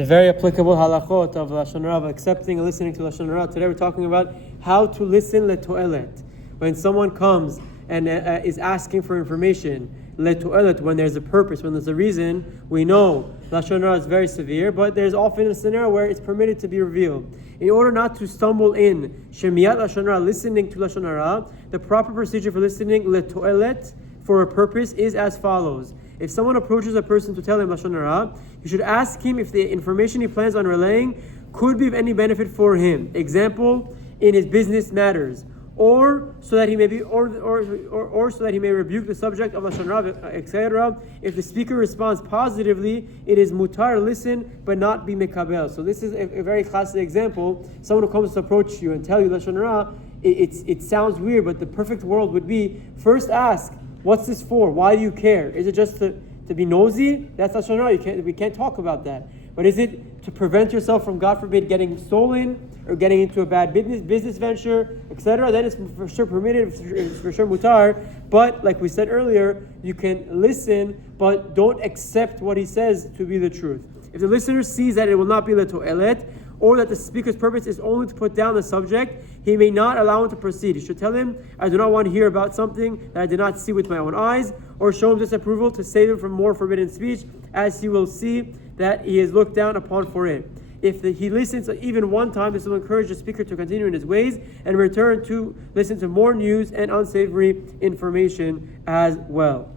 The very applicable halachot of Lashon Hara, accepting and listening to Lashon Hara. Today we're talking about how to listen le'to'elet. When someone comes and is asking for information, le'to'elet, when there's a purpose, when there's a reason, we know Lashon Hara is very severe, but there's often a scenario where it's permitted to be revealed. In order not to stumble in Shemiyat Lashon Hara, listening to Lashon Hara, the proper procedure for listening le'to'elet, for a purpose, is as follows. If someone approaches a person to tell him Lashon Hara, you should ask him if the information he plans on relaying could be of any benefit for him. Example, in his business matters, or so that he may be, or so that he may rebuke the subject of Lashon Hara, etc. If the speaker responds positively, it is mutar, listen, but not be mekabel. So this is a very classic example. Someone who comes to approach you and tell you Lashon Hara, it sounds weird, but the perfect world would be first ask, what's this for? Why do you care? Is it just to be nosy? That's Lashon Hara. We can't talk about that. But is it to prevent yourself from, God forbid, getting stolen or getting into a bad business venture, etc.? Then it's for sure permitted, it's for sure mutar. But like we said earlier, you can listen, but don't accept what he says to be the truth. If the listener sees that it will not be le'to'elet, or that the speaker's purpose is only to put down the subject, he may not allow him to proceed. He should tell him, I do not want to hear about something that I did not see with my own eyes, or show him disapproval to save him from more forbidden speech, as he will see that he is looked down upon for it. If he listens even one time, this will encourage the speaker to continue in his ways and return to listen to more news and unsavory information as well.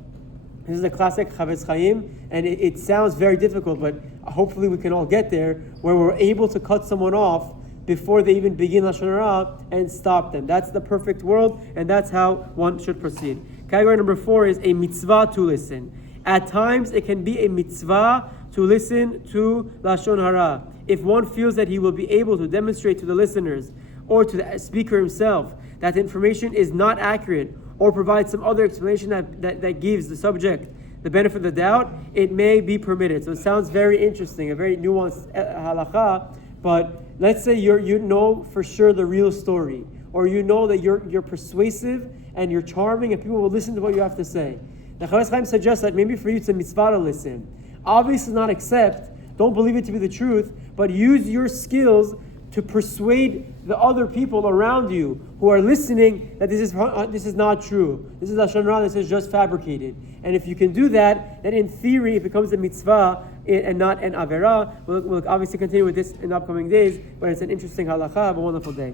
This is a classic Chafetz Chaim, and it sounds very difficult, but hopefully we can all get there, where we're able to cut someone off before they even begin Lashon Hara and stop them. That's the perfect world, and that's how one should proceed. Category number 4 is a mitzvah to listen. At times, it can be a mitzvah to listen to Lashon Hara. If one feels that he will be able to demonstrate to the listeners or to the speaker himself that the information is not accurate, or provide some other explanation that gives the subject the benefit of the doubt, it may be permitted. So it sounds very interesting, a very nuanced halacha, but let's say you know for sure the real story, or you know that you're persuasive and you're charming and people will listen to what you have to say. The Chafetz Chaim suggests that maybe for you it's a mitzvah to listen. Obviously not accept, don't believe it to be the truth, but use your skills to persuade the other people around you who are listening that this is not true. This is Lashon Hara, this is just fabricated. And if you can do that, then in theory it becomes a mitzvah and not an avera. We'll obviously continue with this in the upcoming days, but it's an interesting halakha. Have a wonderful day.